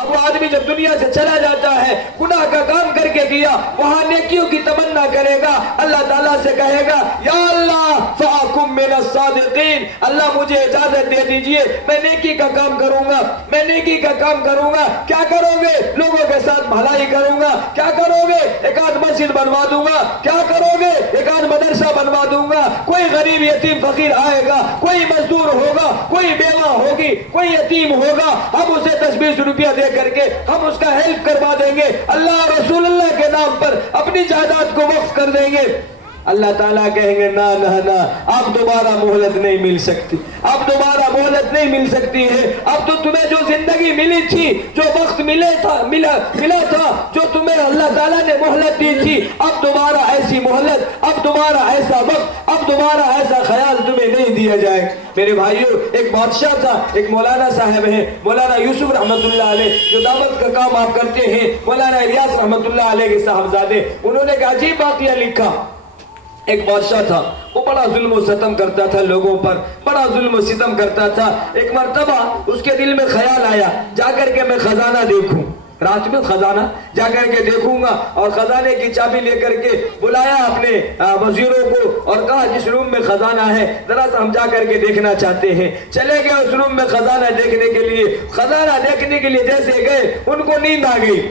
اب وہ آدمی جب دنیا سے چلا جاتا ہے گناہ کا کام کر کے گیا وہاں نیکیوں کی تمنا کرے گا اللہ تعالیٰ سے کہے گا یا اللہ فاکم من الصادقین اللہ مجھے اجازت دے دیجئے میں نیکی کا کام کروں گا میں نیکی کا کام کروں گا کیا کرو گے لوگوں کے ساتھ بھلائی کروں گا کیا کرو گے ایک آدھ مسجد بنوا دوں گا کیا کرو گے ایک آدھ مدرسہ بنوا دوں گا کوئی غریب یتیم فقیر آئے گا کوئی مزدور ہوگا کوئی بیوہ ہوگی کوئی یتیم ہوگا ہم اسے 10-20 روپیہ دے کر کے ہم اس کا ہیلپ کروا دیں گے اللہ رسول اللہ کے نام پر اپنی جائیداد کو وقف کر دیں گے اللہ تعالیٰ کہیں گے نا نا نا اب دوبارہ مہلت نہیں مل سکتی اب دوبارہ مہلت نہیں مل سکتی ہے اب تو تمہیں جو زندگی ملی تھی جو وقت ملا تھا جو تمہیں اللہ تعالیٰ نے مہلت دی تھی اب دوبارہ ایسی مہلت اب دوبارہ ایسا وقت اب دوبارہ ایسا خیال تمہیں نہیں دیا جائے میرے بھائیوں ایک بادشاہ تھا ایک مولانا صاحب ہیں مولانا یوسف رحمت اللہ علیہ جو دعوت کا کام آپ کرتے ہیں مولانا الیاس رحمت اللہ علیہ کے صاحبزادے انہوں نے ایک عجیب واقعہ لکھا ایک بادشاہ تھا وہ بڑا ظلم و ستم کرتا تھا لوگوں پر بڑا ظلم و ستم کرتا تھا ایک مرتبہ اس کے دل میں خیال آیا جا کر کے میں خزانہ دیکھوں رات میں خزانہ جا کر کے دیکھوں گا اور خزانے کی چابی لے کر کے بلایا اپنے وزیروں کو اور کہا جس روم میں خزانہ ہے ذرا سا ہم جا کر کے دیکھنا چاہتے ہیں چلے گئے اس روم میں خزانہ دیکھنے کے لیے خزانہ دیکھنے کے لیے جیسے گئے ان کو نیند آ گئی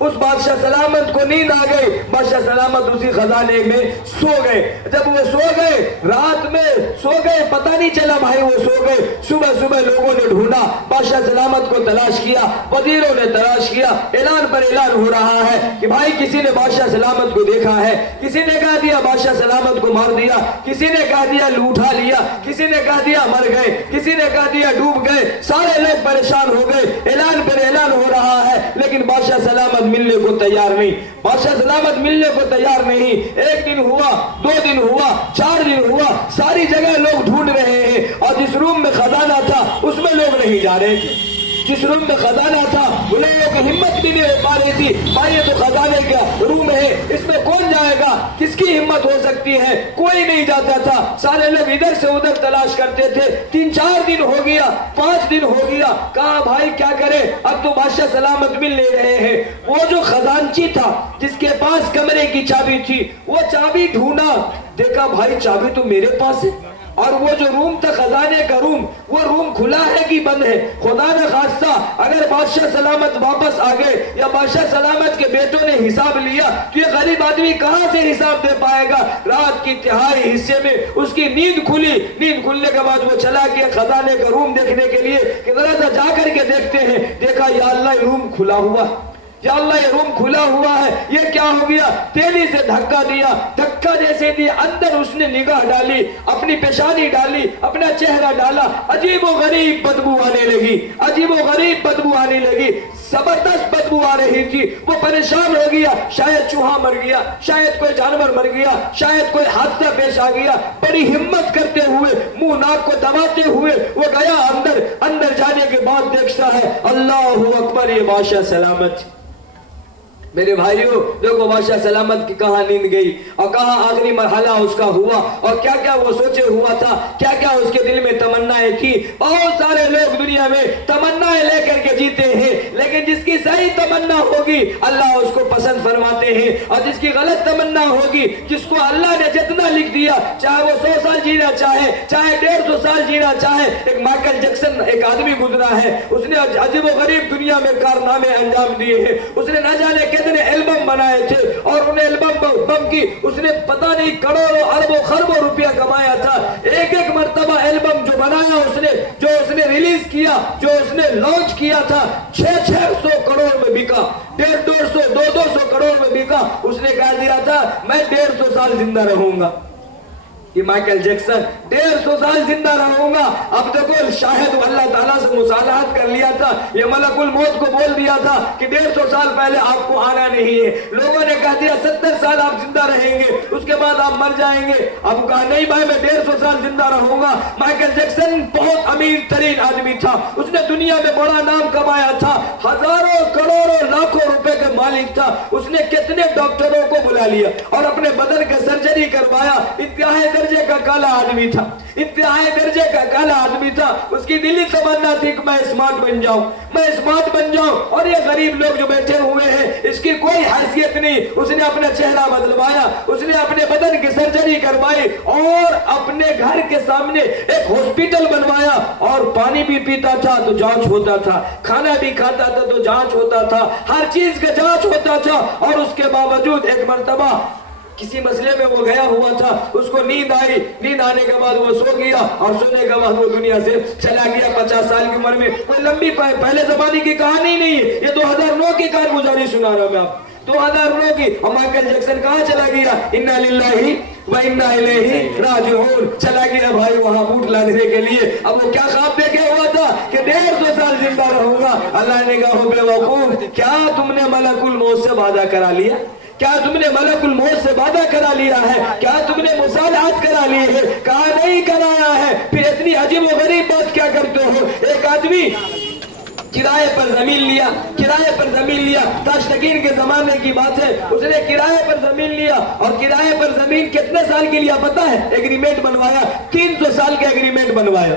اس بادشاہ سلامت کو نیند آ گئی بادشاہ سلامت اسی خزانے میں سو گئے جب وہ سو گئے رات میں سو گئے پتہ نہیں چلا بھائی وہ سو گئے صبح لوگوں نے ڈھونڈا بادشاہ سلامت کو تلاش کیا وزیروں نے تلاش کیا اعلان پر اعلان ہو رہا ہے کہ بھائی کسی نے بادشاہ سلامت کو دیکھا ہے کسی نے کہہ دیا بادشاہ سلامت کو مار دیا کسی نے کہہ دیا لوٹا لیا کسی نے کہہ دیا مر گئے کسی نے کہہ دیا ڈوب گئے سارے لوگ پریشان ہو گئے اعلان پر اعلان ہو رہا ہے لیکن بادشاہ سلامت ملنے کو تیار نہیں بادشاہ سلامت ملنے کو تیار نہیں ایک دن ہوا 2 دن ہوا 4 دن ہوا ساری جگہ لوگ ڈھونڈ رہے ہیں اور جس روم میں خزانہ تھا اس میں لوگ نہیں جا رہے تھے جس روم میں خزانہ تھا ان لوگوں کو ہمت بھی نہیں ہو پا رہی تھی بھائی یہ تو خزانے کا روم ہے اس میں کون جائے گا کس کی ہمت ہو سکتی ہے کوئی نہیں جاتا تھا سارے لوگ ادھر سے ادھر تلاش کرتے تھے 3-4 دن ہو گیا 5 دن ہو گیا کہا بھائی کیا کرے اب تو بادشاہ سلامت مل نہیں رہے ہیں وہ جو خزانچی تھا جس کے پاس کمرے کی چابی تھی وہ چابی ڈھونڈا دیکھا بھائی چابی تو میرے پاس ہے اور وہ جو روم تھا خزانے کا روم وہ روم کھلا ہے کہ بند ہے خدا نہ خواستہ اگر بادشاہ سلامت واپس آ گئے یا بادشاہ سلامت کے بیٹوں نے حساب لیا تو یہ غریب آدمی کہاں سے حساب دے پائے گا رات کی تہائی حصے میں اس کی نیند کھلی نیند کھلنے کے بعد وہ چلا گیا خزانے کا روم دیکھنے کے لیے کہ ذرا سا جا کر کے دیکھتے ہیں دیکھا یا اللہ روم کھلا ہوا یا اللہ یہ روم کھلا ہوا ہے یہ کیا ہو گیا تیزی سے دھکا دیا دھکا جیسے دیا اندر اس نے نگاہ ڈالی اپنی پیشانی ڈالی اپنا چہرہ ڈالا عجیب و غریب بدبو آنے لگی عجیب و غریب بدبو آنے لگی زبردست بدبو آ رہی تھی وہ پریشان ہو گیا شاید چوہا مر گیا شاید کوئی جانور مر گیا شاید کوئی حادثہ پیش آ گیا بڑی ہمت کرتے ہوئے منہ ناک کو دباتے ہوئے وہ گیا اندر جانے کے بعد دیکھتا ہے اللہ اکبر یہ بادشاہ سلامت میرے بھائیوں دیکھو بادشاہ سلامت کی کہاں نیند گئی اور کہاں آخری مرحلہ اس کا ہوا اور کیا کیا وہ سوچے ہوا تھا کیا کیا اس کے دل میں تمنائیں تھی بہت سارے لوگ دنیا میں تمنائیں لے کر کے جیتے ہیں لیکن جس کی صحیح تمنا ہوگی اللہ اس کو پسند فرماتے ہیں اور جس کی غلط تمنا ہوگی جس کو اللہ نے جتنا لکھ دیا چاہے وہ 100 سال جینا چاہے چاہے 150 سال جینا چاہے ایک مائیکل جیکسن ایک آدمی گزرا ہے اس نے عجیب و غریب دنیا میں کارنامے انجام دیے ہیں اس نے نہ جانے کتنے البم بنائے تھے اور انہیں البم کی اس نے پتہ نہیں کروڑوں اربوں خربوں روپیہ کمایا تھا ایک مرتبہ البم جو بنایا اس نے ریلیز کیا جو اس نے لانچ کیا تھا 600 کروڑ میں بکا 150-200 کروڑ میں بکا اس نے کہہ دیا تھا میں 150 سال زندہ رہوں گا یہ مائیکل جیکسن 150 سال زندہ رہوں گا اب دیکھو شاید وہ اللہ تعالیٰ سے مصالحت کر لیا تھا یہ ملک الموت کو بول دیا تھا کہ 150 سال پہلے آپ کو آنا نہیں ہے لوگوں نے کہہ دیا 70 سال آپ زندہ رہیں گے اس کے بعد آپ مر جائیں گے اب کہا نہیں بھائی میں 150 سال زندہ رہوں گا مائیکل جیکسن بہت امیر ترین آدمی تھا اس نے دنیا میں بڑا نام کمایا تھا ہزاروں کروڑوں لاکھوں روپے کا مالک تھا اس نے کتنے ڈاکٹروں کو بلا لیا اور اپنے بدن کا سرجری کروایا انتہائی درجے کا کالا آدمی تھا इंतहाई दर्जे का काला आदमी था। उसकी दिली तमन्ना थी कि मैं स्मार्ट बन जाऊं, मैं स्मार्ट बन जाऊं। और ये गरीब लोग जो बैठे हुए हैं इसकी कोई हैसियत नहीं। उसने अपना चेहरा बदलवाया, उसने अपने बदन की सर्जरी करवाई और अपने घर के सामने एक हॉस्पिटल बनवाया। और पानी भी पीता था तो जांच होता था, खाना भी खाता था तो जांच होता था, हर चीज का जांच होता था। और उसके बावजूद एक मर्तबा किसी मसले में वो गया हुआ था, उसको नींद आई, नींद आने के बाद वो सो गया और सोने के बाद वो दुनिया से चला गया 50 साल की उम्र में। कोई लंबी पहले जमाने की कहानी नहीं है, ये 2009 की कारगुजारी सुना रहा हूं मैं आप, 2009 की। और माइकल जैक्सन कहाँ चला गया? इन्ना लिल्लाही व इन्ना इलैहि राजिऊन, चला गया भाई वहां बूट लाने के लिए। अब वो क्या ख्वाब देखे हुआ था कि 150 साल जिंदा रहूंगा। अल्लाह ने कहा हो बेवकूफ, क्या तुमने मलकुल मौत से वादा करा लिया? क्या तुमने मलकुल मौत से वादा करा लिया है? क्या तुमने मुसालहत करा ली है? कहा नहीं कराया है। फिर इतनी अजीब व गरीब बात क्या करते हो? एक आदमी किराए पर जमीन लिया, किराए पर जमीन लिया, ताशनकीन के जमाने की बात है। उसने किराए पर जमीन लिया और किराए पर जमीन कितने साल के लिया पता है? एग्रीमेंट बनवाया, 300 साल का एग्रीमेंट बनवाया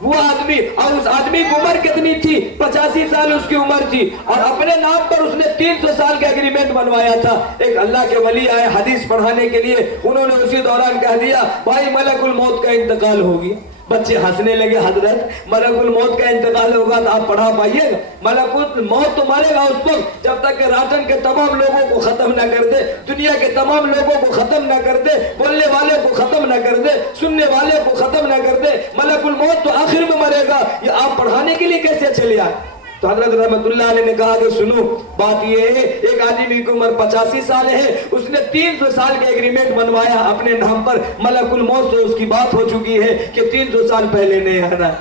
वो आदमी। और उस आदमी की उम्र कितनी थी? 85 साल उसकी उम्र थी। और अपने नाम पर उसने 300 साल का एग्रीमेंट बनवाया था। एक अल्लाह के वली आए हदीस पढ़ाने के लिए, उन्होंने उसी दौरान कह दिया भाई मलकुल मौत का इंतकाल हो गया। बच्चे हंसने लगे, हजरत मलकुल मौत का इंतकाल होगा तो आप पढ़ा पाइएगा? मलकुल मौत तो मारेगा उस वक्त जब तक कि राजन के तमाम लोगों को खत्म न कर दे, दुनिया के तमाम लोगों को खत्म न कर दे, बोलने वाले को खत्म न कर दे, सुनने वाले को खत्म न कर दे। मलकुल मौत तो आखिर में मरेगा, ये आप पढ़ाने के लिए कैसे चले आए? तो हजरत रहमतुल्लाह अलैह ने कहा कि सुनो, बात ये है एक आदमी की उम्र 85 साल है, उसने 300 साल का एग्रीमेंट बनवाया अपने नाम पर। मलकुल मौत से उसकी बात हो चुकी है कि 300 साल पहले नहीं आना।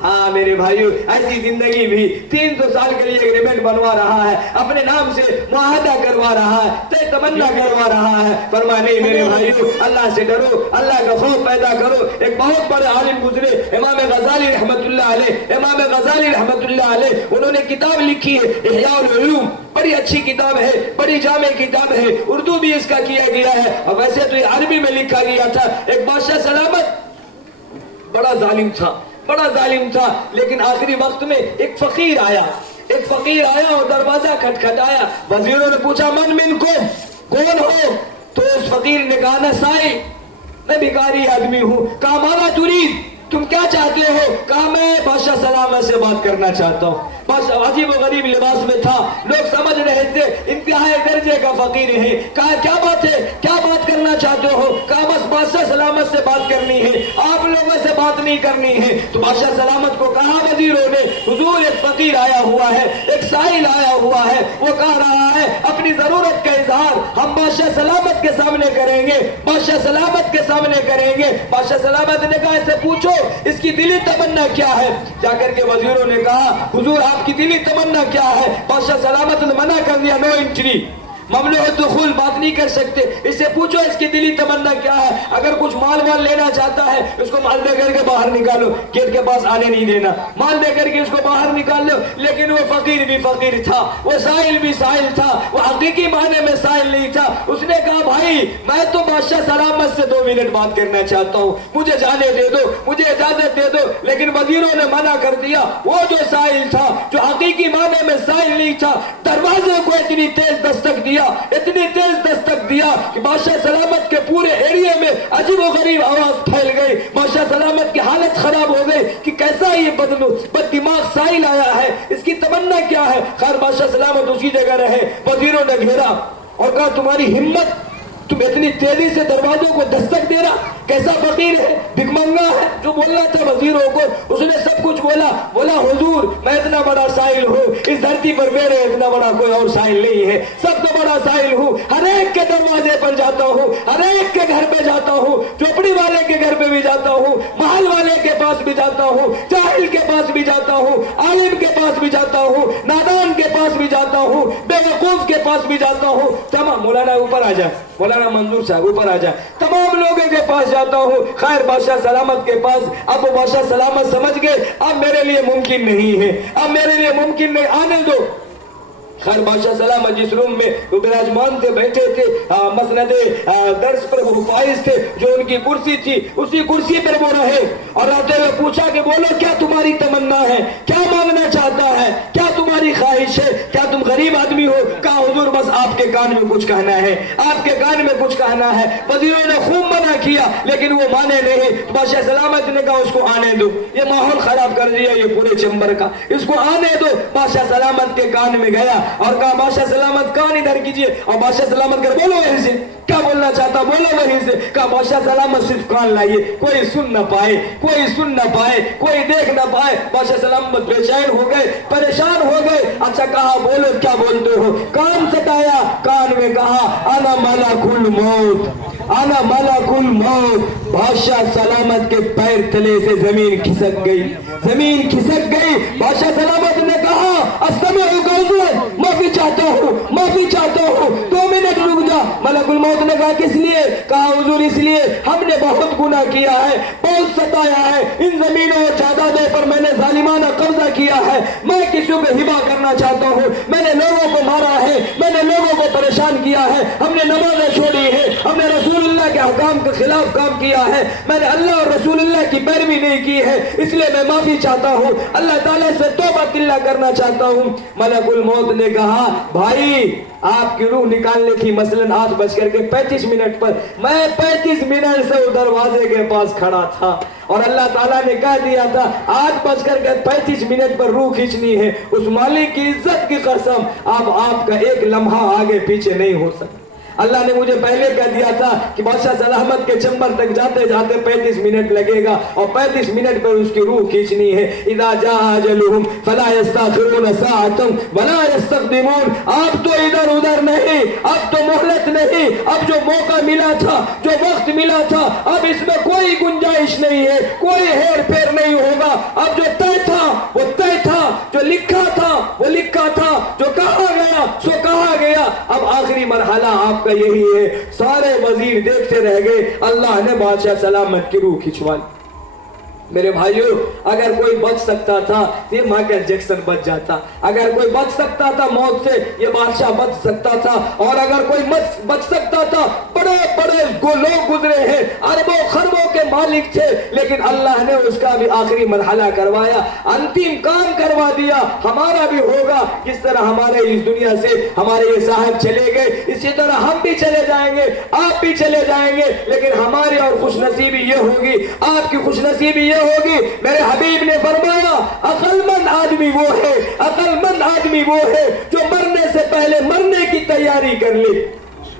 हाँ मेरे भाइयों, ऐसी जिंदगी भी 300 साल के लिए एग्रीमेंट बनवा रहा है, अपने नाम से मुआहदा करवा रहा है, तय तमन्ना करवा रहा है। फरमाया नहीं मेरे भाइयों, अल्लाह से डरो, अल्लाह का खौफ पैदा करो। एक बहुत बड़े आलिम गुजरे, इमाम गजाली रहमतुल्लाह अलैह, इमाम गजाली रहमतुल्लाह अलैह, उन्होंने किताब लिखी है इहयाउल उलूम, बड़ी अच्छी किताब है, बड़ी जामे किताब है, उर्दू भी इसका किया गया है और वैसे तो ये अरबी में लिखा गया था। एक बादशाह सलामत बड़ा जालिम था, बड़ा जालिम था, लेकिन आखिरी वक्त में एक फकीर आया, एक फकीर आया और दरवाजा खटखटाया। वजीरों ने पूछा मन मिन को, कौन हो? तो उस फकीर ने कहा ना साई, मैं भिखारी आदमी हूँ। कहा मामा तुरीद, तुम क्या चाहते हो? कहा मैं बादशाह सलामत से बात करना चाहता हूँ। बस अजीब गरीब लिबास में था, लोग समझ रहे थे इंतहाई दर्जे का फकीर है। कहा क्या बात है, क्या बात करना चाहते हो? कहा बस बादशाह सलामत से बात करनी है, आप लोगों से बात नहीं करनी है। तो बादशाह सलामत को कहा वजीरों ने, हुजूर एक फकीर आया हुआ है, एक साहिल आया हुआ है, वो कह रहा है अपनी जरूरत का इजहार हम बादशाह सलामत के सामने करेंगे, बादशाह सलामत के सामने करेंगे। बादशाह सलामत ने कहा इससे पूछो इसकी दिली तमन्ना क्या है। जाकर के वजीरों ने कहा हुजूर आपकी दिली तमन्ना क्या है? बादशाह सलामत ने मना कर दिया, नो एंट्री, मामले दुखुल, बात नहीं कर सकते। इससे पूछो इसकी दिली तमन्ना क्या है। अगर कुछ माल वाल लेना चाहता है उसको माल दे करके बाहर निकालो, गेट के पास आने नहीं देना, माल दे करके उसको बाहर निकाल लो। लेकिन वो फकीर भी फकीर था, वो साहिल भी साहिल था, वो हकीकी मायने में साहिल नहीं था। उसने कहा भाई मैं तो बादशाह सलामत से 2 मिनट बात करना चाहता हूँ, मुझे जाने दे दो, मुझे इजाजत दे दो। लेकिन वजीरों ने मना कर दिया। वो जो साहिल था, जो हकीकी मायने में साहिल नहीं था, दरवाजे को इतनी तेज दस्तक दिया, इतनी तेज दस्तक दिया कि बादशाह सलामत के पूरे एरिया में अजीब व गरीब आवाज फैल गई। बादशाह सलामत की हालत खराब हो गई कि कैसा ये बददिमाग साहिल आया है, इसकी तमन्ना क्या है। खैर बादशाह सलामत उसी जगह रहे। वजीरों ने घेरा और कहा तुम्हारी हिम्मत, तुम इतनी तेजी से दरवाजों को दस्तक दे रहा, कैसा फकीर है, भिखमंगा है। जो बोलना था वजीरों को उसने सब कुछ बोला। बोला हुजूर मैं इतना बड़ा साहिल हूँ, इस धरती पर मेरे इतना बड़ा कोई और साहिल नहीं है, सबसे बड़ा साहिल हूँ। हर एक के दरवाजे पर जाता हूँ, हर एक के घर पे जाता हूँ, झोपड़ी वाले के घर पे भी जाता हूँ, महल वाले के पास भी जाता हूँ, जाहिल के पास भी जाता हूँ, आलिम के पास भी जाता हूँ, नादान के पास भी जाता हूँ, बेवकूफ के पास भी जाता हूँ। तमाम मौलाना ऊपर आ जाए, मौलाना मंजूर साहब ऊपर आ जाए, तमाम लोगों के पास जाता हूँ। खैर बादशाह सलामत के पास, अब वो बादशाह सलामत समझ गए अब मेरे लिए मुमकिन नहीं है, अब मेरे लिए मुमकिन नहीं, आने दो। खैर बादशाह सलामत जिस रूम में वो विराजमान थे, बैठे थे, मसनद दर्स पर वो फाइज थे, जो उनकी कुर्सी थी, उसी कुर्सी पर वो रहे और रहते हुए पूछा कि बोलो क्या तुम्हारी तमन्ना है, क्या मांगना चाहता है, क्या तुम्हारी ख्वाहिश है, क्या तुम गरीब आदमी हो? कहा हुजूर बस आपके कान में कुछ कहना है, आपके कान में कुछ कहना है। वजीरों ने खूब मना किया लेकिन वो माने नहीं। तो बादशाह सलामत ने कहा उसको आने दो, ये माहौल खराब कर दिया ये पूरे चैम्बर का, इसको आने दो। बादशाह सलामत के कान में गया और कहा बादशाह सलामत कान इधर कीजिए। और बादशाह सलामत कर बोलो वहीं से, क्या बोलना चाहता बोलो वहीं से। कहा बादशाह सलामत सिर्फ कान लाइए, कोई सुन न पाए, कोई सुन न पाए, कोई देख न पाए। बादशाह सलामत बेचैन हो गए, परेशान हो गए। अच्छा कहा बोलो क्या बोलते हो? कान सटाया, कान में कहा आना मलकुल मौत, आना मलकुल मौत। बादशाह सलामत के पैर तले से जमीन खिसक गई, जमीन खिसक गई। बादशाह सलामत ने कहा माफी चाहता हूँ, माफी चाहता हूँ, 2 मिनट रुक जा। मलकुल मौत ने कहा किस लिए? कहा हुजूर इसलिए हमने बहुत गुनाह किया है, बहुत सताया है, इन जमीनों और जायदादों पर मैंने जालिमाना कब्जा किया है, मैं किसी को हिबा करना चाहता हूँ, मैंने लोगों को मारा है, मैंने लोगों को परेशान किया है, हमने नमाज़ें छोड़ी है, हमने रसूलुल्लाह के हुक्म के खिलाफ काम किया है, मैंने अल्लाह और रसूलुल्लाह की पैरवी नहीं की है, इसलिए मैं माफी चाहता हूँ, अल्लाह ताला से तौबा तिल्ला करना चाहता हूँ। मलकुल मौत ने कहा भाई आपकी रूह निकालने की मसलन 8:35 पर मैं 35 मिनट से उस दरवाजे के पास खड़ा था और अल्लाह ताला ने कह दिया था 8:35 पर रूह खींचनी है। उस मालिक की इज्जत की कसम अब आपका एक लम्हा आगे पीछे नहीं हो सकता। अल्लाह ने मुझे पहले कह दिया था कि बादशाह सलामत के चैम्बर तक जाते जाते 35 मिनट लगेगा और 35 मिनट पर उसकी रूह खींचनी है। इदा जा अजलुहुम फला यस्तखिरून साअतन वला यस्तक़दिमून। अब तो इधर उधर नहीं, अब तो मोहलत नहीं, अब जो मौका मिला था, जो वक्त मिला था, अब इसमें कोई गुंजाइश नहीं है, कोई हेर फेर नहीं होगा। अब जो तय था वो तय था, जो लिखा था वो लिखा था, जो कहा गया सो कहा गया। अब आखिरी मरहला आपका यही है। सारे वजीर देखते रह गए, अल्लाह ने बादशाह सलामत की रूह खिंचवा ली। मेरे भाइयों अगर कोई बच सकता था ये माइकल जैक्सन बच जाता, अगर कोई बच सकता था मौत से ये बादशाह बच सकता था, और अगर कोई बच सकता था बड़े बड़े लोग गुजरे हैं, अरबों खरबों के मालिक थे, लेकिन अल्लाह ने उसका भी आखिरी मरहला करवाया, अंतिम काम करवा दिया। हमारा भी होगा जिस तरह हमारे इस दुनिया से हमारे ये साहब चले गए, इसी तरह हम भी चले जाएंगे, आप भी चले जाएंगे, लेकिन हमारी और खुशनसीबी ये होगी, आपकी खुशनसीबी ये होगी। मेरे हबीब ने फरमाया अक्लमंद आदमी वो है, अक्लमंद आदमी वो है जो मरने से पहले मरने की तैयारी कर ले।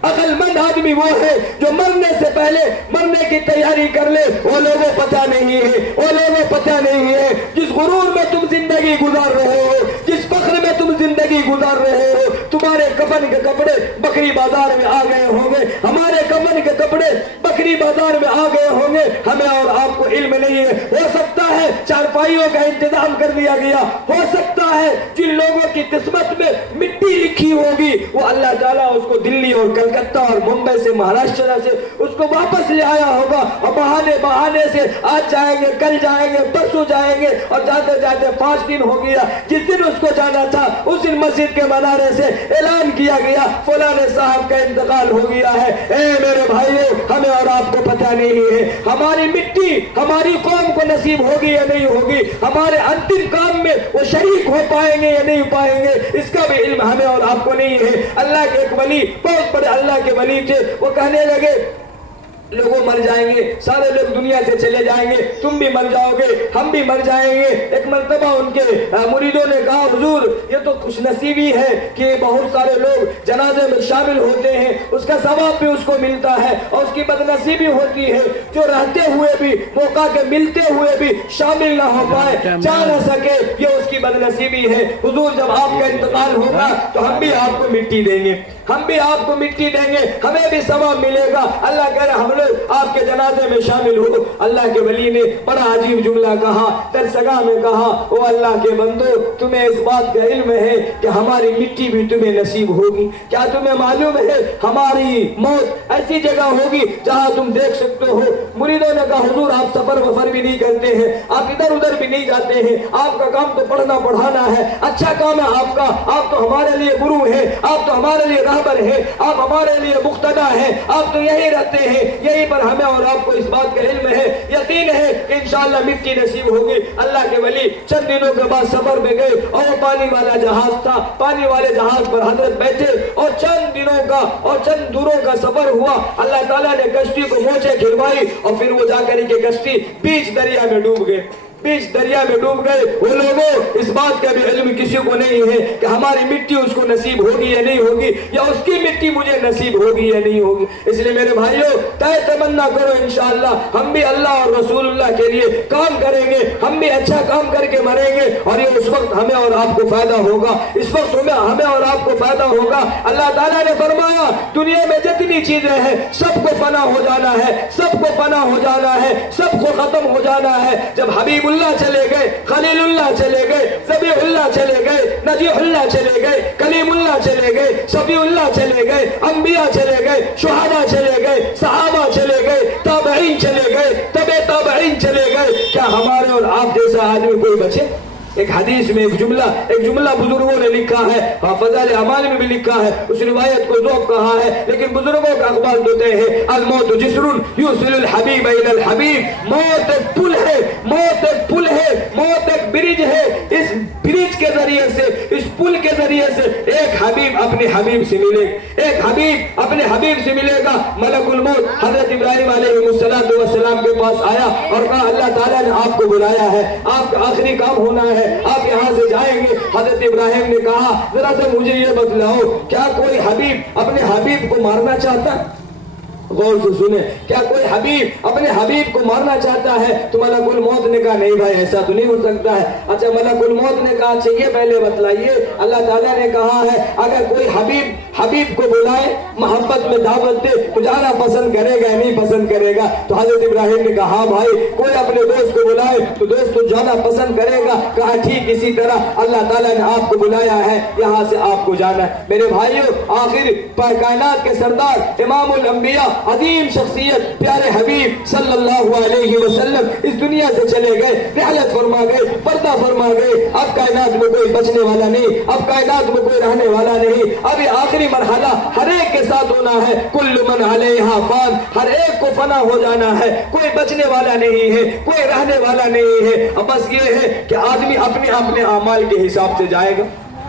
अक्लमंद आदमी वो है जो मरने से पहले मरने की तैयारी कर ले। वो लोगों पता नहीं है, वो लोगों पता नहीं है जिस गुरूर में तुम जिंदगी गुजार रहे हो, जिस फख्र में तुम जिंदगी गुजार रहे हो। तुम्हारे कफन के कपड़े बकरी बाजार में आ गए होंगे, हमारे कफन के कपड़े बकरी बाजार में आ गए होंगे, हमें और आपको इल्म नहीं है। हो सकता है चारपाइयों का इंतजाम कर दिया गया, हो सकता है जिन लोगों की किस्मत में मिट्टी लिखी होगी वो अल्लाह ताला उसको दिल्ली और कलकत्ता और मुंबई से महाराष्ट्र से उसको वापस ले आया होगा, और बहाने बहाने से आज जाएंगे, कल जाएंगे, परसों जाएंगे, और जाते जाते 5 दिन हो गया। जिस दिन उसको जाना था उस दिन मस्जिद के मनारे से ऐलान किया गया फलाने साहब का इंतकाल हो गया है। ए मेरे भाइयों हमें और आपको पता नहीं है हमारी मिट्टी हमारी कौम को नसीब होगी या नहीं होगी, हमारे अंतिम काम में वो शरीक हो पाएंगे या नहीं पाएंगे, इसका भी इल्म हमें और आपको नहीं है। अल्लाह के एक वली, बहुत बड़े अल्लाह के वली थे, वो कहने लगे लोगों मर जाएंगे, सारे लोग दुनिया से चले जाएंगे, तुम भी मर जाओगे, हम भी मर जाएंगे। एक मर्तबा उनके मुरीदों ने कहा हुजूर ये तो खुशनसीबी है कि बहुत सारे लोग जनाजे में शामिल होते हैं, उसका सवाब भी उसको मिलता है, और उसकी बदनसीबी होती है जो रहते हुए भी मौका के मिलते हुए भी शामिल ना हो पाए, जा न सके, ये उसकी बदनसीबी है। हुजूर जब आपका इंतकाल होगा तो हम भी आपको मिट्टी देंगे, ہم بھی آپ کو مٹی دیں گے, ہمیں بھی ثواب ملے گا. اللہ کہہ رہے ہم لوگ آپ کے جنازے میں شامل ہو. اللہ کے ولی نے بڑا عجیب جملہ کہا, درسگاہ میں کہا, او اللہ کے بندو تمہیں اس بات کا علم ہے کہ ہماری مٹی بھی تمہیں نصیب ہوگی؟ کیا تمہیں معلوم ہے ہماری موت ایسی جگہ ہوگی جہاں تم دیکھ سکتے ہو؟ مریدوں نے کہا حضور آپ سفر وفر بھی نہیں کرتے ہیں, آپ ادھر ادھر بھی نہیں جاتے ہیں, آپ کا کام تو پڑھنا پڑھانا ہے, اچھا کام ہے آپ کا, آپ تو ہمارے لیے گرو ہے, آپ تو ہمارے لیے رہبر ہے, آپ ہمارے لیے مقتدا ہے, آپ تو یہی رہتے ہیں, یہی پر ہمیں اور آپ کو اس بات کا علم ہے, یقین ہے کہ انشاءاللہ مٹی نصیب ہوگی. اللہ کے ولی چند دنوں کے بعد سفر میں گئے اور وہ پانی والا جہاز تھا, پانی والے جہاز پر حضرت بیٹھے اور چند دنوں کا اور چند دوروں کا سفر ہوا. اللہ تعالیٰ نے کشتی کو موچے کھلوائی اور پھر وہ جا کر کے کشتی بیچ دریا میں ڈوب گئے, بیچ دریا میں ڈوب گئے. وہ لوگوں اس بات کا بھی علم کسی کو نہیں ہے کہ ہماری مٹی اس کو نصیب ہوگی یا نہیں ہوگی, یا اس کی مٹی مجھے نصیب ہوگی یا نہیں ہوگی. اس لیے میرے بھائیوں طے تمنا کرو انشاءاللہ ہم بھی اللہ اور رسول اللہ کے لیے کام کریں گے, ہم بھی اچھا کام کر کے مریں گے, اور یہ اس وقت ہمیں اور آپ کو فائدہ ہوگا, اس وقت ہمیں اور آپ کو فائدہ ہوگا. اللہ تعالیٰ نے فرمایا دنیا میں جتنی چیزیں ہیں سب کو فنا ہو جانا ہے, سب کو فنا ہو جانا ہے, سب کو ختم ہو جانا ہے. جب حبیب اللہ چلے گئے, خلیل اللہ چلے گئے, ذبیح اللہ چلے گئے, نجیح اللہ چلے گئے, کلیم اللہ چلے گئے, شفیع اللہ چلے گئے, انبیاء چلے گئے, شہداء چلے گئے, صحابہ چلے گئے, تابعین چلے گئے, تبع تابعین چلے گئے, کیا ہمارے اور آپ جیسا آدمی کوئی بچے؟ ایک حدیث میں ایک جملہ بزرگوں نے لکھا ہے, فضائل اعمال میں بھی لکھا ہے, اس روایت کو ذوق کہا ہے, لیکن بزرگوں کا اقوال دیتے ہیں الموت جسر یوصل الحبیب الی الحبیب. موت ایک پل ہے, موت ایک پل ہے, موت ایک برج ہے. اس برج کے ذریعے سے, اس پل کے ذریعے سے ایک حبیب اپنے حبیب سے ملے گا, ایک حبیب اپنے حبیب سے ملے گا. ملک الموت حضرت ابراہیم علیہ السلام کے پاس آیا اور کہا اللہ تعالیٰ نے آپ کو بلایا ہے, آپ کا آخری کام ہونا ہے, آپ یہاں سے جائیں گے. حضرت ابراہیم نے کہا ذرا سے مجھے یہ بتلاؤ کیا کوئی حبیب اپنے حبیب کو مارنا چاہتا ہے؟ غور سے سنیں, کیا کوئی حبیب اپنے حبیب کو مارنا چاہتا ہے؟ تو ملک الموت نے کہا نہیں بھائی ایسا تو نہیں ہو سکتا ہے. اچھا ملک الموت نے کہا اچھا یہ پہلے بتلائیے, اللہ تعالیٰ نے کہا ہے اگر کوئی حبیب کو بلائے, محبت میں دعوت دے تو جانا پسند کرے گا نہیں پسند کرے گا؟ تو حضرت ابراہیم نے کہا ہاں بھائی کوئی اپنے دوست کو بلائے تو دوست تو جانا پسند کرے گا. کہا ٹھیک اسی طرح اللہ تعالیٰ نے آپ کو بلایا ہے, یہاں سے آپ کو جانا ہے. میرے بھائیوں آخر کائنات کے سردار امام الانبیاء عظیم شخصیت پیارے حبیب صلی اللہ علیہ وسلم اس دنیا سے چلے گئے, رحلت فرما گئے, پردہ فرما گئے. اب کائنات میں کوئی بچنے والا نہیں, اب کائنات میں کوئی رہنے والا نہیں. ابھی آخری مرحلہ ہر ایک کے ساتھ ہونا ہے, کل من علیہا فان, ہر ایک کو فنا ہو جانا ہے, کوئی بچنے والا نہیں ہے, کوئی رہنے والا نہیں ہے. اب بس یہ ہے کہ آدمی اپنے اپنے اعمال کے حساب سے جائے گا,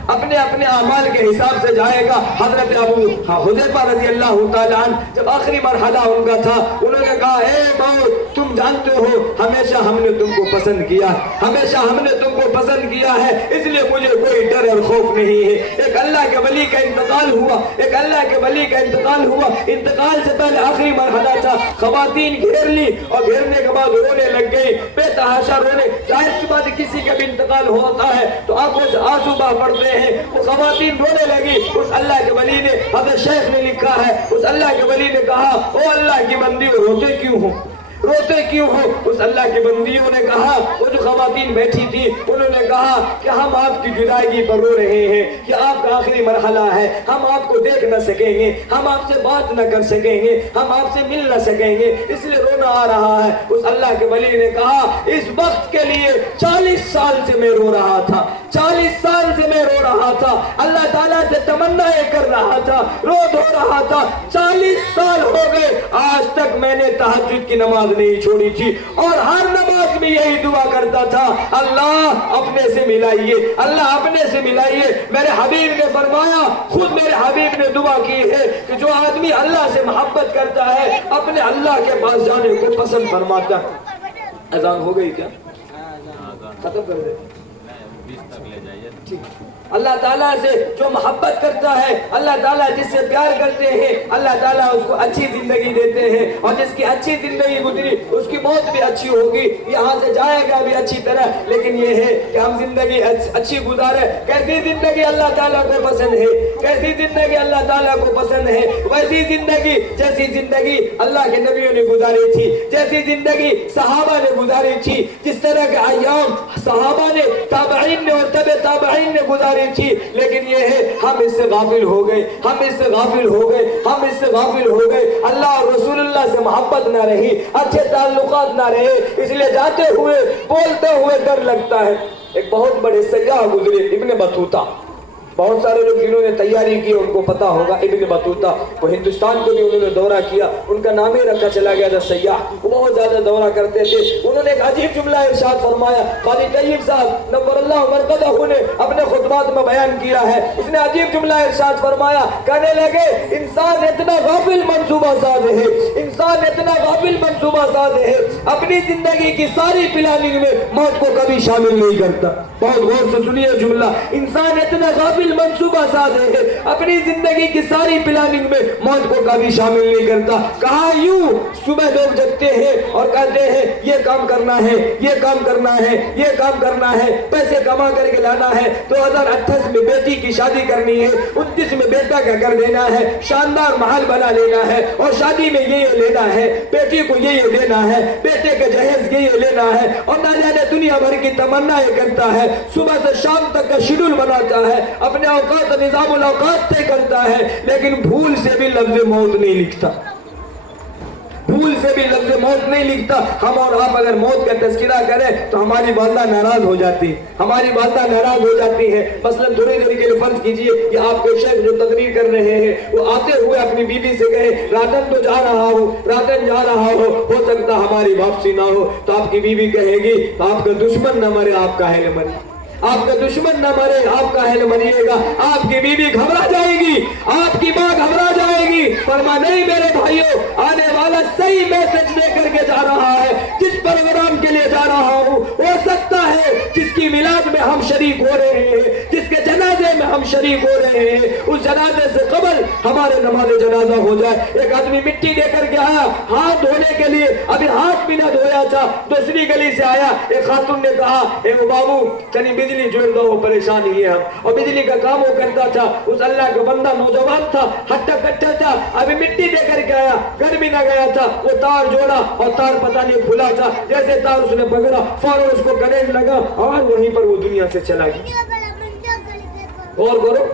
اپنے اپنے اعمال کے حساب سے جائے گا. حضرت ابو حذیفہ رضی اللہ تعالیٰ عنہ جب آخری مرحلہ ان کا تھا, انہوں نے کہا اے موت تم جانتے ہو ہمیشہ ہم نے تم کو پسند کیا, ہمیشہ ہم نے تم کو پسند کیا ہے, اس لیے مجھے کوئی ڈر اور خوف نہیں ہے. ایک اللہ کے ولی کا انتقال ہوا, ایک اللہ کے ولی کا انتقال ہوا. انتقال سے پہلے آخری مرحلہ تھا, خواتین گھیر لی اور گھیرنے کے بعد رونے لگ گئی, بے تحاشا رونے. ظاہر سی بات کسی کا بھی انتقال ہوتا ہے تو آنکھوں سے آنسو بہہ پڑتے ہیں. وہ خواتین رونے لگی. اس اللہ کے ولی نے, حضرت شیخ نے لکھا ہے, اس اللہ کے ولی نے کہا او اللہ کی بندیوں روتے کیوں ہو, روتے کیوں ہو؟ اس اللہ کی بندیوں نے کہا, وہ جو خواتین بیٹھی تھی انہوں نے کہا کہ ہم آپ کی جدائی پر رو رہے ہیں, کہ آپ کا آخری مرحلہ ہے, ہم آپ کو دیکھ نہ سکیں گے, ہم آپ سے بات نہ کر سکیں گے, ہم آپ سے مل نہ سکیں گے, اس لیے رونا آ رہا ہے. اس اللہ کے ولی نے کہا اس وقت کے لیے 40 سال سے میں رو رہا تھا, 40 سال سے میں رو رہا تھا, اللہ تعالیٰ سے تمنا کر رہا تھا, رو دھو رہا تھا. 40 سال ہو گئے, آج تک میں نے تہجد کی نماز نہیں چھوڑی تھی, اور ہر نماز میں یہی دعا کرتا تھا اللہ اپنے سے ملائیے, اللہ اپنے سے ملائیے. میرے حبیب نے فرمایا, خود میرے حبیب نے دعا کی ہے کہ جو آدمی اللہ سے محبت کرتا ہے اپنے اللہ کے پاس جانے کو پسند فرماتا ہے. اذان ہو گئی کیا؟ ختم کر دیں, ٹھیک. اللہ تعالیٰ سے جو محبت کرتا ہے, اللہ تعالیٰ جس سے پیار کرتے ہیں, اللہ تعالیٰ اس کو اچھی زندگی دیتے ہیں, اور جس کی اچھی زندگی گزری اس کی موت بھی اچھی ہوگی, یہاں سے جائے گا بھی اچھی طرح. لیکن یہ ہے کہ ہم زندگی اچھی گزارے. کیسی زندگی اللہ تعالیٰ کو پسند ہے, کیسی زندگی اللہ تعالیٰ کو پسند ہے, ویسی زندگی جیسی زندگی اللہ کے نبیوں نے گزاری تھی, جیسی زندگی صحابہ نے گزاری تھی, جس طرح کے ایام صحابہ نے, تابعین نے اور تبع تابعین نے گزاری تھی. لیکن یہ ہے ہم اس سے غافل ہو گئے, ہم اس سے غافل ہو گئے, ہم اس سے غافل ہو گئے. اللہ اور رسول اللہ سے محبت نہ رہی, اچھے تعلقات نہ رہے, اس لیے جاتے ہوئے بولتے ہوئے ڈر لگتا ہے. ایک بہت بڑے سیاح گزرے, ابن بطوطہ. بہت سارے لوگ جنہوں نے تیاری کی ان کو پتا ہوگا ابن بطوطہ. وہ ہندوستان کو بھی انہوں نے دورہ کیا, ان کا نام ہی رکھا چلا گیا تھا سیاح. وہ بہت زیادہ دورہ کرتے تھے. انہوں نے ایک عجیب جملہ ارشاد فرمایا, قاضی طیب صاحب نور اللہ مرقدہ نے اپنے خطبات میں بیان کیا ہے. اس نے عجیب جملہ ارشاد فرمایا, کہنے لگے انسان اتنا غافل منصوبہ ساز ہے, انسان اتنا غافل منصوبہ ساز ہے, اپنی زندگی کی ساری پلاننگ میں موت کو کبھی شامل نہیں کرتا. بہت غور سے سنیے جملہ, انسان اتنا غافل منصوبہ ساز ہے, اپنی زندگی کی ساری پلاننگ میں موت کو کبھی شامل نہیں کرتا. کہا یوں, صبح لوگ جگتے ہیں اور کہتے ہیں یہ کام کرنا ہے, یہ کام کرنا ہے, یہ کام کرنا ہے, پیسے کما کر کے لانا ہے, 2028 میں بیٹی کی شادی کرنی ہے, 29 میں بیٹا کا گھر دینا ہے, شاندار محل بنا لینا ہے, اور شادی میں یہ لینا ہے, بیٹی کو یہ دینا ہے, بیٹے کے جہیز یہ لینا ہے, اور نہ جانے دنیا بھر کی تمنا کرتا ہے. صبح سے شام تک کا شیڈول بناتا ہے, اپنے اوقات نظام الاوقات طے کرتا ہے, لیکن بھول سے بھی لفظ موت نہیں لکھتا, بھول سے بھی لفظ موت نہیں لکھتا. ہم اور آپ اگر موت کا تذکرہ کریں تو ہماری والدہ ناراض ہو جاتی ہے, ہماری والدہ ناراض ہو جاتی ہے. مثلا تھوڑی دیر کے لیے فرض کیجئے کہ آپ کے شیخ جو تقریر کر رہے ہیں وہ آتے ہوئے اپنی بیوی سے کہے راتن تو جا رہا ہو, راتن جا رہا ہو سکتا ہماری واپسی نہ ہو. تو آپ کی بیوی کہے گی آپ کا دشمن نہ مرے آپ کا اہل مرے, آپ کا دشمن نہ مرے آپ کا اہل مریے گا. آپ کی بیوی گھبرا جائے گی, آپ کی ماں گھبرا جائے گی. فرما نہیں میرے بھائیوں, آنے والا صحیح میسج لے کر کے جا رہا ہے, جس پروگرام کے لیے جا رہا ہوں ہو سکتا ہے جس کی میلاد میں ہم شریک ہو رہے ہیں, جس کے جنازے میں ہم شریک ہو رہے ہیں, اس جنازے سے قبل ہمارے نماز جنازہ ہو جائے. ایک آدمی مٹی دے کر کے آیا ہاتھ دھونے کے لیے, ابھی ہاتھ بھی نہ دھویا تھا, دوسری گلی سے آیا. ایک خاتون نے کہا اے بابو چلی بجلی جوڑ دو, پریشان ہی ہے ہم. اور بجلی کا کام وہ کرتا تھا. اس اللہ کا بندہ نوجوان تھا, ہٹا کٹا تھا, ابھی مٹی دے کر کے آیا, گھر بھی نہ گیا تھا. وہ تار جوڑا اور تار پتہ نہیں کھلا تھا, جیسے تار اس نے پکڑا فوراً اس کو کرنٹ لگا اور وہیں پر وہ دنیا سے چلا گیا. اور کرو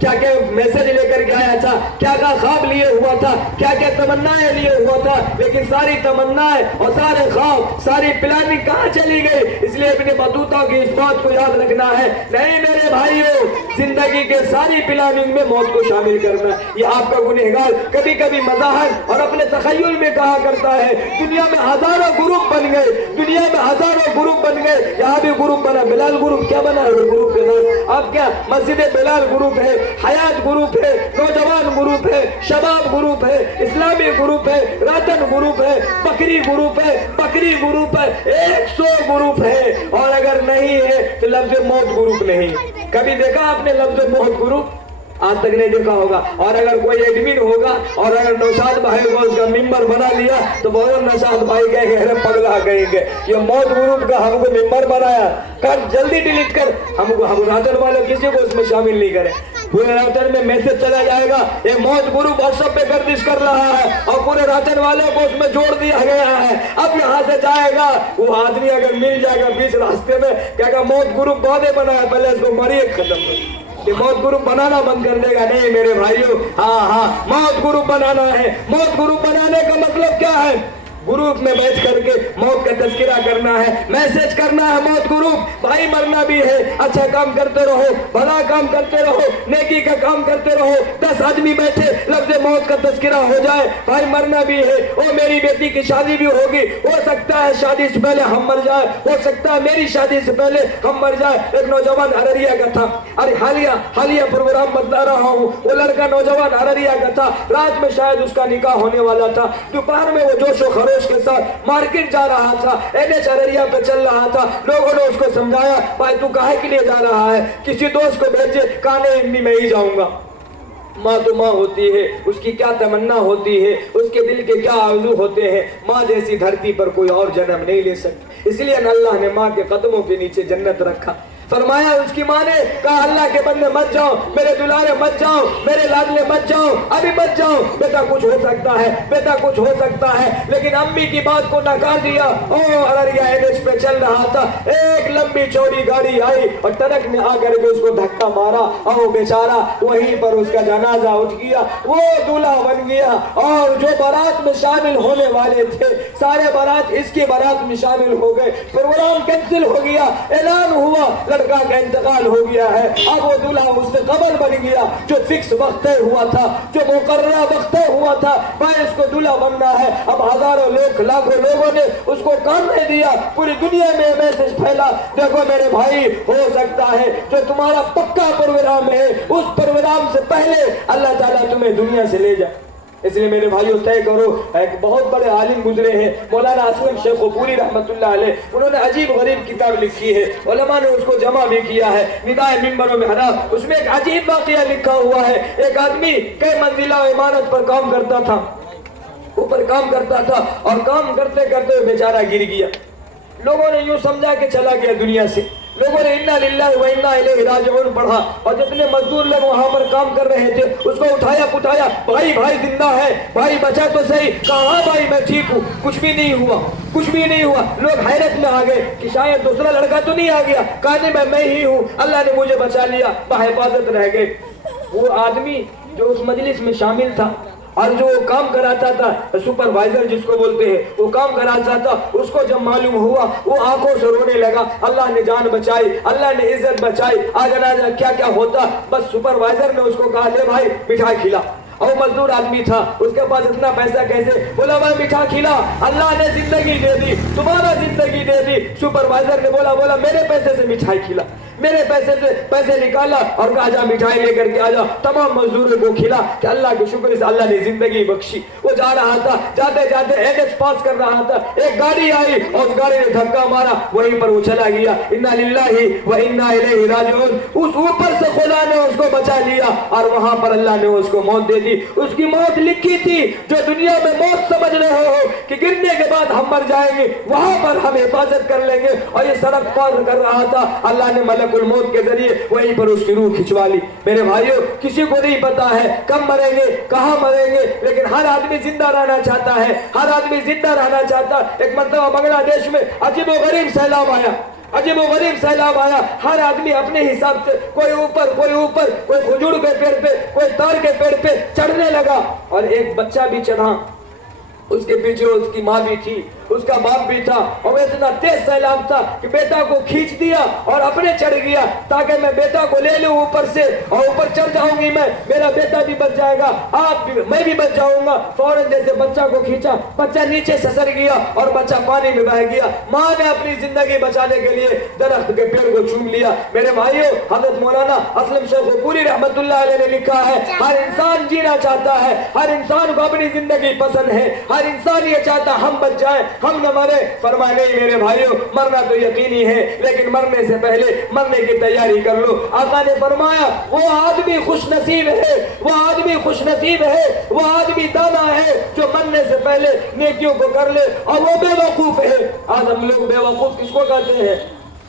کیا کیا میسج لے کر کے آیا تھا, کیا کیا خواب لیے ہوا تھا, کیا کیا تمنائیں لیے ہوا تھا, لیکن ساری تمنائیں اور سارے خواب, ساری پلاننگ کہاں چلی گئی. اس لیے ابن بطوطہ کی اس بات کو یاد رکھنا ہے, نہیں میرے بھائیوں, زندگی کے ساری پلاننگ میں موت کو شامل کرنا. یہ آپ کا گنہگار کبھی کبھی مظاہر اور اپنے تخیل میں کہا کرتا ہے دنیا میں ہزاروں گروپ بن گئے, دنیا میں ہزاروں گروپ بن گئے. یہاں بھی گروپ بنا, بلال گروپ کیا بنا ہے گروپ کے نام, اب کیا مسجد بلال گروپ ہے, حیات گروپ ہے, نوجوان گروپ ہے, شباب گروپ ہے, اسلامی گروپ ہے, راتن گروپ ہے, بکری گروپ ہے, بکری گروپ ہے, 100 گروپ ہے. اور اگر نہیں ہے تو لفظ موت گروپ نہیں. کبھی دیکھا آپ نے لفظ موت گروپ؟ آج تک نہیں دیکھا ہوگا. اور اگر کوئی ایڈمن ہوگا اور اگر نوشاد بھائی کو اس کا ممبر بنا لیا تو بہت نوشاد بھائی کہیں گے پگلا کہیں گے یہ موت گروپ کا ہم کو ممبر بنایا, کر جلدی ڈیلیٹ کر, ہم راتن والے کسی کو اس میں شامل نہیں کریں. پورے راتن میں میسج چلا جائے گا یہ موت گروپ واٹس ایپ پہ گردش کر رہا ہے اور پورے راتن والوں کو اس میں جوڑ دیا گیا ہے. اب یہاں سے جائے گا وہ آدمی اگر مل جائے گا بیچ راستے میں کہے گا موت گروپ بعد بنایا, پہلے اس کو مریے ختم کر. یہ موت گروپ بنانا بند کر دے گا. نہیں میرے بھائیوں, ہاں موت گروپ بنانا ہے. موت گروپ بنانے کا مطلب کیا ہے؟ گروپ میں بیٹھ کر کے موت کا تذکرہ کرنا ہے, میسج کرنا ہے. موت گروپ بھائی مرنا بھی ہے, اچھا کام کرتے رہو, بھلا کام کرتے رہو, نیکی کا کام کرتے رہو. 10 آدمی بیٹھے لفظ موت کا تذکرہ ہو جائے, بھائی مرنا بھی ہے, او میری بیٹی کی شادی بھی ہوگی, ہو سکتا ہے شادی سے پہلے ہم مر جائے, ہو سکتا ہے میری شادی سے پہلے ہم مر جائے. ایک نوجوان ارریہ کا تھا, ارے حالیہ پروگرام بتلا رہا ہوں, وہ لڑکا نوجوان ارریہ کا تھا, رات میں شاید اس کا نکاح ہونے والا تھا. دوپہر میں وہ جوش و خروش जोश के साथ मार्केट जा रहा था, NH अररिया पे चल रहा था। लोगों ने उसको समझाया, भाई तू काहे के लिए जा रहा है, किसी दोस्त को भेजे, कहा नहीं मैं ही जाऊंगा। माँ तो माँ होती है, उसकी क्या तमन्ना होती है, उसके दिल के क्या आरज़ू होते हैं, माँ जैसी धरती पर कोई और जन्म नहीं ले सकती। इसलिए अल्लाह ने माँ के कदमों के नीचे जन्नत रखा। फरमाया उसकी माँ ने कहा अल्लाह के बंदे मत जाओ, मेरे दुलारे मत जाओ, मेरे लाडले मत जाओ, अभी मत जाओ, बेटा कुछ हो सकता है, बेटा कुछ हो सकता है। लेकिन अम्मी की बात को नकार दिया। ओ अररिया NH पे चल रहा था, एक लंबी चौड़ी गाड़ी आई और ट्रक ने आकर के उसको धक्का मारा और वो बेचारा वहीं पर उसका जनाजा उठ गया, वो दूल्हा बन गया। और जो बारात में शामिल होने वाले थे सारे बारात इसकी बारात में शामिल हो गए। प्रोग्राम कैंसिल हो गया, ऐलान हुआ लड़का का इंतकाल हो गया है। अब वो दूल्हा मुझसे कबल बन गया, जो फिक्स वक्त तय हुआ था, जो मुकर्ररा वक्त तय हुआ था, भाई इसको दूल्हा बनना है। अब हजारों लोग लाखों लोगों ने उसको काम नहीं दिया, पूरी दुनिया में मैसेज फैला, देखो मेरे भाई हो सकता है जो तुम्हारा पक्का प्रोग्राम है उस प्रोग्राम से पहले अल्लाह ताला तुम्हें दुनिया से ले जाए। इसलिए मेरे भाइयों तय करो। एक बहुत बड़े आलिम गुजरे हैं मौलाना असलम शेखपुरी रहमतुल्लाह अलैह, उन्होंने अजीब गरीब किताब लिखी है, उलमा ने उसको जमा भी किया है, निदाए मिंबरों में हरा। उसमें एक अजीब वाकया लिखा हुआ है। एक आदमी कई मंजिला इमारत पर काम करता था, ऊपर काम करता था और काम करते करते बेचारा गिर गया। लोगों ने यूं समझा कि चला गया दुनिया से। लोगों ने इन्ना लिल्लाहि व इन्ना इलैहि राजिऊन पढ़ा और जितने मजदूर लोग वहां पर काम कर रहे थे उसको उठाया पुठाया, भाई भाई जिंदा है, भाई बचा तो सही। कहा हाँ भाई मैं ठीक हूँ, कुछ भी नहीं हुआ, कुछ भी नहीं हुआ। लोग हैरत में आ गए कि शायद दूसरा लड़का तो नहीं आ गया। कहा नहीं मैं ही हूँ, अल्लाह ने मुझे बचा लिया, बाहिफाजत रह गए। वो आदमी जो उस मजलिस में शामिल था और जो काम कराता था, सुपरवाइजर जिसको बोलते हैं, वो काम कराता था, उसको जब मालूम हुआ वो आंखों से रोने लगा। अल्लाह ने जान बचाई, अल्लाह ने इज्जत बचाई। आज ना क्या क्या होता, बस सुपरवाइजर ने उसको कहा ले भाई मिठाई खिला। और मजदूर आदमी था, उसके पास इतना पैसा कैसे, बोला भाई मीठा खिला, अल्लाह ने जिंदगी दे दी, तुम्हारा जिंदगी दे दी। सुपरवाइजर ने बोला मेरे पैसे से मिठाई खिला, मेरे पैसे से पैसे निकाला और कहा जा मिठाई लेकर के आ जा। तमाम मजदूरों को खिला कि अल्लाह के शुक्र से अल्लाह ने जिंदगी बख्शी। वो जा रहा था, जाते जाते NH पास कर रहा था, एक गाड़ी आई और उस गाड़ी ने धक्का मारा, वहीं पर वो चला गया। इन्ना लिल्लाहि व इन्ना इलैहि राजिऊन। उस ऊपर से खुदा ने उसको बचा लिया और वहां पर अल्लाह ने उसको मौत दे दी। उसकी मौत लिखी थी, जो दुनिया में मौत समझ रहे हो कि गिरने के बाद हम मर जाएंगे, वहां पर हम हिफाजत कर लेंगे। और ये सड़क पार कर रहा था, अल्लाह ने मलकुल मौत के जरिए वहीं पर उसकी रूह खिंचवा ली। मेरे भाइयों किसी को नहीं पता है कब मरेंगे, कहाँ मरेंगे, लेकिन हर आदमी जिंदा रहना चाहता है, हर आदमी जिंदा रहना चाहता। एक मरतबा बांग्लादेश में अजीब गरीब सैलाब आया, अजीब गरीब सैलाब आया। हर आदमी अपने हिसाब से, कोई ऊपर कोई खजूर के पेड़ पे, कोई तार के पेड़ पे चढ़ने लगा और एक बच्चा भी चढ़ा, उसके पीछे उसकी माँ भी थी, उसका बाप भी था। और इतना तेज सैलाब था कि बेटा को खींच दिया और अपने चढ़ गया ताकि मैं बेटा को ले लूं ऊपर से और ऊपर चढ़ जाऊंगी मैं, मेरा बेटा भी बच जाएगा, आप भी, मैं भी बच जाऊंगा। फौरन जैसे बच्चा को खींचा, बच्चा नीचे ससर गया और बच्चा पानी में बह गया। माँ ने अपनी जिंदगी बचाने के लिए दरख्त के पेड़ को चूम लिया। मेरे भाइयों हजरत मौलाना असलम शेखपुरी रहमतुल्लाह अलैह ने लिखा है, हर इंसान जीना चाहता है, हर इंसान को अपनी जिंदगी पसंद है, हर इंसान ये चाहता हम बच जाए, हम न मरे। फरमाया नहीं मेरे भाइयों, मरना तो यकीनी है, लेकिन मरने से पहले मरने की तैयारी कर लो। आका ने फरमाया वो आदमी खुश नसीब है, वो आदमी खुश नसीब है, वो आदमी दाना है जो मरने से पहले नेकियों को कर ले, और वो बेवकूफ है। आज हम लोग बेवकूफ किसको कहते हैं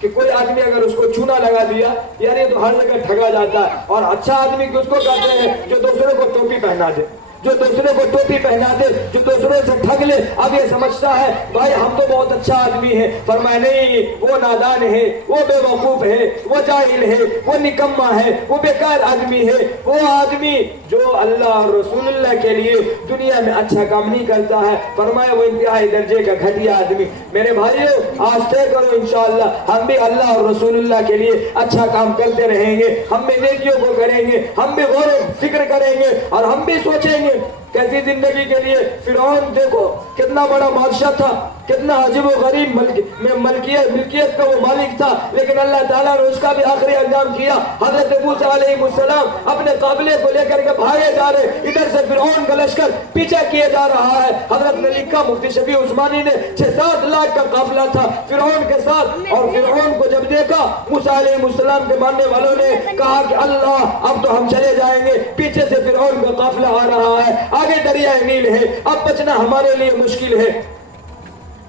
कि कोई आदमी अगर उसको चूना लगा दिया, यार ये तो हर जगह ठगा जाता है। और अच्छा आदमी किसको कहते हैं, जो दूसरे को टोपी पहना दे, जो दूसरे को टोपी पहना दे, जो दूसरे से ठग ले। अब ये समझता है भाई हम तो बहुत अच्छा आदमी है। फरमाया नहीं, वो नादान है, वो बेवकूफ है, वो जाहिल है, वो निकम्मा है, वो बेकार आदमी है। वो आदमी जो अल्लाह और रसूलुल्लाह के लिए दुनिया में अच्छा काम नहीं करता है, फरमाया वो इंतहाई दर्जे का घटिया आदमी। मेरे भाइयों आज तय करो इंशाअल्लाह हम भी अल्लाह और रसूलुल्लाह के लिए अच्छा काम करते रहेंगे, हम भी नेकियों को करेंगे, हम भी गौर फिक्र करेंगे और हम भी सोचेंगे लिए, कैसी जिंदगी के लिए। फिरौन देखो कितना बड़ा बादशाह था, कितना अजीब व गरीब मिल्कियत का वो मालिक था, लेकिन अल्लाह ताला ने उसका भी आखिरी अंजाम किया। हजरत मूसा अलैहिस्सलाम अपने काबिले को लेकर के भागे जा रहे, इधर से फिरौन का लश्कर पीछा किया जा रहा है। हजरत ने लिखा, मुफ्ती शफी उस्मानी ने, 6-7 लाख का काफिला था फिरौन के साथ। और फिरौन को जब देखा, मूसा अलैहिस्सलाम के मानने वालों ने कहा कि अल्लाह अब तो हम चले जाएंगे, पीछे से फिरौन का काफिला आ रहा है, आगे दरिया नील है, अब बचना हमारे लिए मुश्किल है।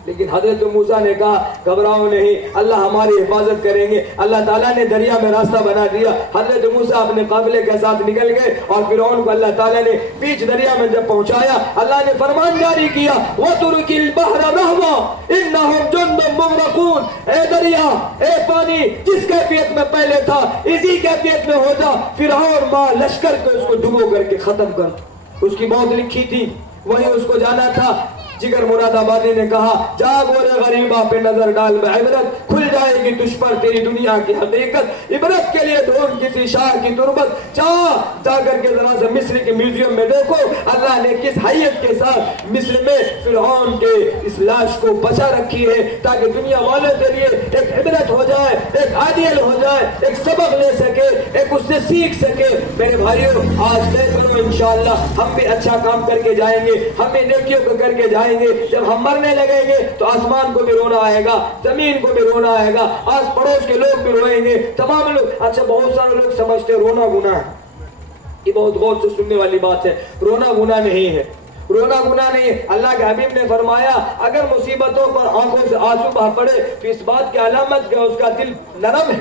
लेकिन हजरत मूसा ने कहा घबराओ नहीं, अल्लाह हमारी हिफाजत करेंगे। अल्लाह ताला ने दरिया में रास्ता बना दिया। हजरत मूसा अपने काफिले के साथ निकल गए और फिरौन को अल्लाह ताला ने बीच दरिया में जब पहुंचाया, अल्लाह ने फरमान जारी किया, वतुरकिल बहरा रहवा इन्नहुम जुन्दुम मुगरकून। ए दरिया, ए पानी, जिस कैफियत में पहले था इसी कैफियत में हो जा, फिरौन मां लश्कर को उसको डुबो करके खत्म कर। उसकी मौत लिखी थी, वही उसको जाना था। जिगर मुरादाबादी ने कहा, जाग और गरीबा पे नजर डाल, इबरत खुल जाएगी तुझ पर तेरी दुनिया की हकीकत। इबरत के लिए ढूंढ किसी शाह की तुरबत, जा करके जरा सा मिस्र के म्यूजियम में देखो अल्लाह ने किस हैयत के साथ मिस्र में फिरौन के इस लाश को बचा रखी है, ताकि दुनिया वालों के लिए एक इबरत हो जाए, एक आदिल हो जाए, एक सबक ले सके, एक उससे सीख सके। मेरे भाइयों, आज तय करो इंशाअल्लाह हम भी अच्छा काम करके जाएंगे, हम भी नेकियों को करके जाएंगे। जब हम मरने लगेंगे तो आसमान को भी रोना आएगा, जमीन को भी रोना आएगा, आस पड़ोस के लोग भी रोएंगे, तमाम लोग। अच्छा, बहुत सारे लोग समझते हैं रोना गुनाह है, ये बहुत गौर से सुनने वाली बात है। रोना गुनाह नहीं है, रोना गुनाह नहीं है। अल्लाह के हबीब ने फरमाया, अगर मुसीबतों पर आंखों से आंसू बह पड़े तो इस बात की अलामत कि उसका दिल नरम है।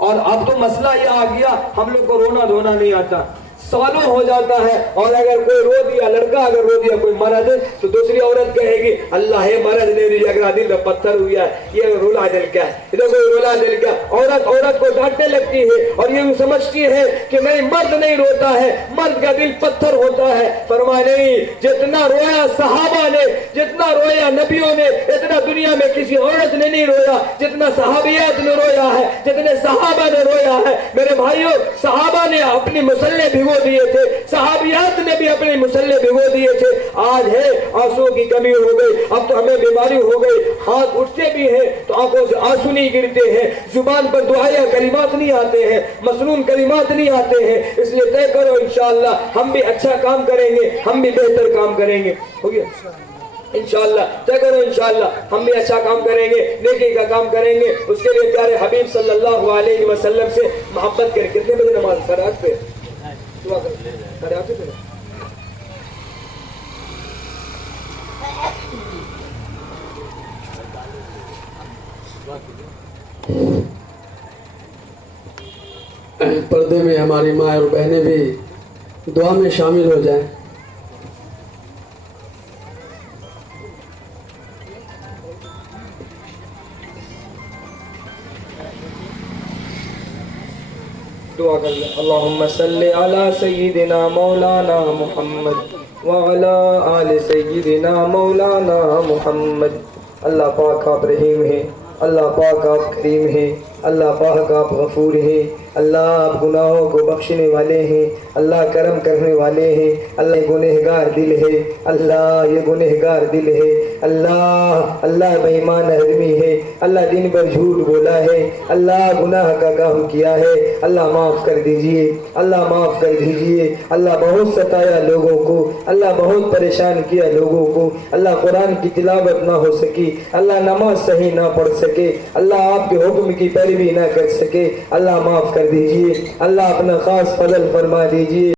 और अब तो मसला ये आ गया, हम लोग को रोना धोना नहीं आता, सालों हो जाता है। और अगर कोई रो दिया, लड़का अगर रो दिया कोई मर्द, तो दूसरी औरत कहेगी अल्लाह है मर्द ने दिया, दिल में पत्थर हुआ है, ये रोला दिल क्या है, इधर कोई रोला दिल क्या। औरत को डांटने लगती है और ये समझती है कि नहीं, मर्द नहीं रोता है, मर्द का दिल पत्थर होता है। फरमाया नहीं, जितना रोया सहाबा ने, जितना रोया नबियों ने, इतना दुनिया में किसी औरत ने नहीं रोया जितना सहाबियात ने रोया है, जितने सहाबा ने रोया है। मेरे भाइयों, सहाबा ने अपनी मुसल्ले भिगो दिए थे, सहाबियात ने भी अपने मुसल्ले भिगो दिए थे। आज है आंसुओं की कमी हो गई, अब तो हमें बीमारी हो गई, हाथ उठते भी हैं तो आंखों से आंसू नहीं गिरते हैं, जुबान पर दुआया कलिमात नहीं आते हैं, मसनून कलिमात नहीं आते हैं। इसलिए तय करो इंशाअल्लाह हम भी अच्छा काम करेंगे, हम भी बेहतर काम करेंगे। हो गया इंशाअल्लाह, तय करो इंशाअल्लाह हम भी अच्छा काम करेंगे, नेकी का काम करेंगे। उसके लिए प्यारे हबीब सल्लल्लाहु अलैहि वसल्लम से मोहब्बत करें। कितने बजे नमाज? फराग पे दुआ करें, आप ही पर्दे में हमारी माँ और बहनें भी दुआ में शामिल हो जाएं। दुआ कर ले। अल्लाहुम्मा सल्ली अला सय्यिदिना मौलाना मुहम्मद व अला आलि सय्यिदिना मौलाना मुहम्मद। अल्लाह पाक आप रहीम हैं, अल्लाह पाक आप करीम हैं, अल्लाह पाक आप गफूर हैं, अल्लाह आप गुनाहों को बख्शने वाले हैं, अल्लाह करम करने वाले हैं। अल्लाह ये गुनहगार दिल है, अल्लाह ये गुनहगार दिल है, अल्लाह बेईमान आदमी है, अल्लाह दिन भर झूठ बोला है, अल्लाह गुनाह का काम किया है, अल्लाह माफ़ कर दीजिए, अल्लाह माफ़ कर दीजिए। अल्लाह बहुत सताया लोगों को, अल्लाह बहुत परेशान किया लोगों को, अल्लाह कुरान की तिलावत ना हो सकी, अल्लाह नमाज सही ना पढ़ सके, अल्लाह आपके हुक्म की पैरवी ना कर सके, अल्लाह माफ़ कर दीजिए। अल्लाह अपना खास फजल फरमा दीजिए।